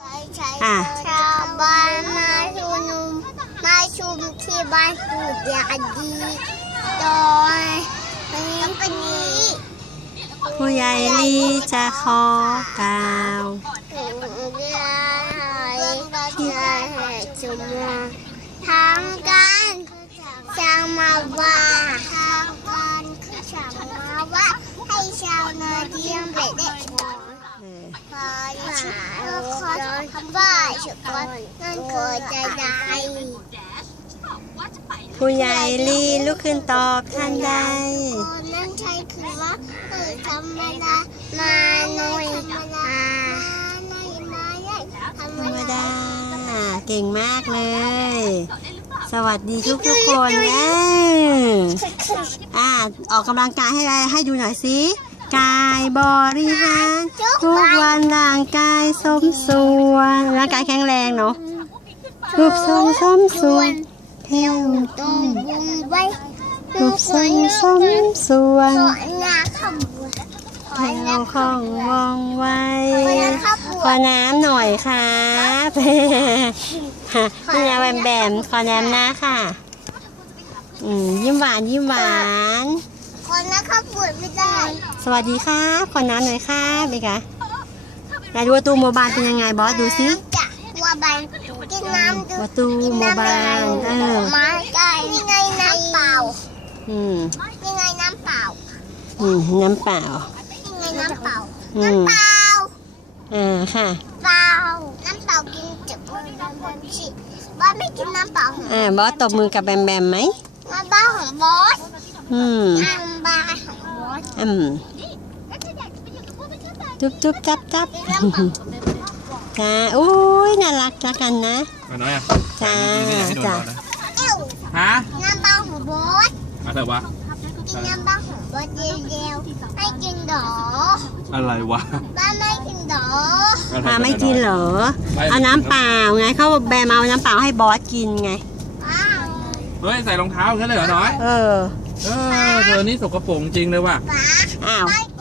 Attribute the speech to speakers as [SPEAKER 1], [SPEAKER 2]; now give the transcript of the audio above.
[SPEAKER 1] อ่ะ
[SPEAKER 2] ชาวบ้านมาชุมที่บ้านปูดยาดีโดยวันนี้
[SPEAKER 1] ผู้ใหญ่ลีจะขอกล่าว
[SPEAKER 2] ถึงเวลาที่ชุมทางการช่างมาว่าทางการคือช่างมาว่าให้ชาวนาเลี้ยงเป็ดได้พอพอชุดคำว่าชุดก่อนนั่นคือจะได้
[SPEAKER 1] ผู้ใหญ่ลีลุกขึ้นตอบทันใด
[SPEAKER 2] นั่นใช่คือว่าธรรมดามาหน่อยมาธรร
[SPEAKER 1] ธรร
[SPEAKER 2] ม
[SPEAKER 1] ม
[SPEAKER 2] ดา
[SPEAKER 1] ดาเก่งมากเลย สวัสดีทุกคนออกกำลังกายให้ดูหน่อยสิกายบริหารทุกวันร่างกายสมส่วนร่างกายแข็งแรงเนาะรูปทรงสมส่วนเที่ยว
[SPEAKER 2] ต้องวงไว้
[SPEAKER 1] รูปทรงสมส่วน
[SPEAKER 2] ขอหน้าขบวนขอ
[SPEAKER 1] เที่
[SPEAKER 2] ห
[SPEAKER 1] ย
[SPEAKER 2] น้าว
[SPEAKER 1] คล่องว่องไว
[SPEAKER 2] ขบ
[SPEAKER 1] ข
[SPEAKER 2] ว
[SPEAKER 1] อน น้ำหน่อยครับนี่นะแบมขอน้ำนะค่ะยิ้มหวานยิ้มหวาน
[SPEAKER 2] ขอหน้าขบวนไม่ได้
[SPEAKER 1] สวัสดีครับขอน้ำหน่อยครับนี่ค่ะอยากดูว่าตู้โมบายเป็นยังไงบอสดูสิ
[SPEAKER 2] จะว่าใบกินน้ำดู
[SPEAKER 1] ว่าตู้โมบาย
[SPEAKER 2] มาไก่นี่ไงน้ำเปล่า
[SPEAKER 1] อืม
[SPEAKER 2] นี่ไงน้ำเปล่า
[SPEAKER 1] น้ำเปล่า
[SPEAKER 2] นี่ไงน้ำเปล่า
[SPEAKER 1] อืม
[SPEAKER 2] น้ำเปล่า
[SPEAKER 1] ค่ะ
[SPEAKER 2] เปล่าน้ำเปล่ากินจากบนสิบ้านไม่กินน้ำเปล่าของ
[SPEAKER 1] บอสตบมือกับแบมแบมไหม
[SPEAKER 2] มาบ้านของบอส
[SPEAKER 1] อืม
[SPEAKER 2] นั่งบ้านของบอส
[SPEAKER 1] จุ๊บจุ๊บจับจับ
[SPEAKER 2] น้ำเปล่า
[SPEAKER 1] จ้าอุ้ยน่ารักจังกันนะ
[SPEAKER 3] มาน้อยอ่ะ
[SPEAKER 1] จ้า
[SPEAKER 3] ให้โดน
[SPEAKER 1] จ้า
[SPEAKER 3] บอลนะ
[SPEAKER 2] เอ้ว
[SPEAKER 3] ฮะ
[SPEAKER 2] น้ำเปล่าของบอส
[SPEAKER 3] มาเถอะวะ
[SPEAKER 2] กินน้ำเปล่าของบอสเร็วๆให้กินดอ
[SPEAKER 3] อะไรวะ
[SPEAKER 2] บ้านไม่กินดอ
[SPEAKER 1] มาไม่กินเหรอ เอาน้ำเปล่าไงเขาแบมเอาน้ำเปล่าให้บอสกินไง
[SPEAKER 2] อ้าว
[SPEAKER 3] เฮ้ยใส่รองเท้าอย่างนั้นเลยเหรอน้อย
[SPEAKER 1] เออ
[SPEAKER 3] เธอนี่สกปรกจริงเลยว่ะ
[SPEAKER 2] ป๋า
[SPEAKER 1] อ้าว
[SPEAKER 2] ไม่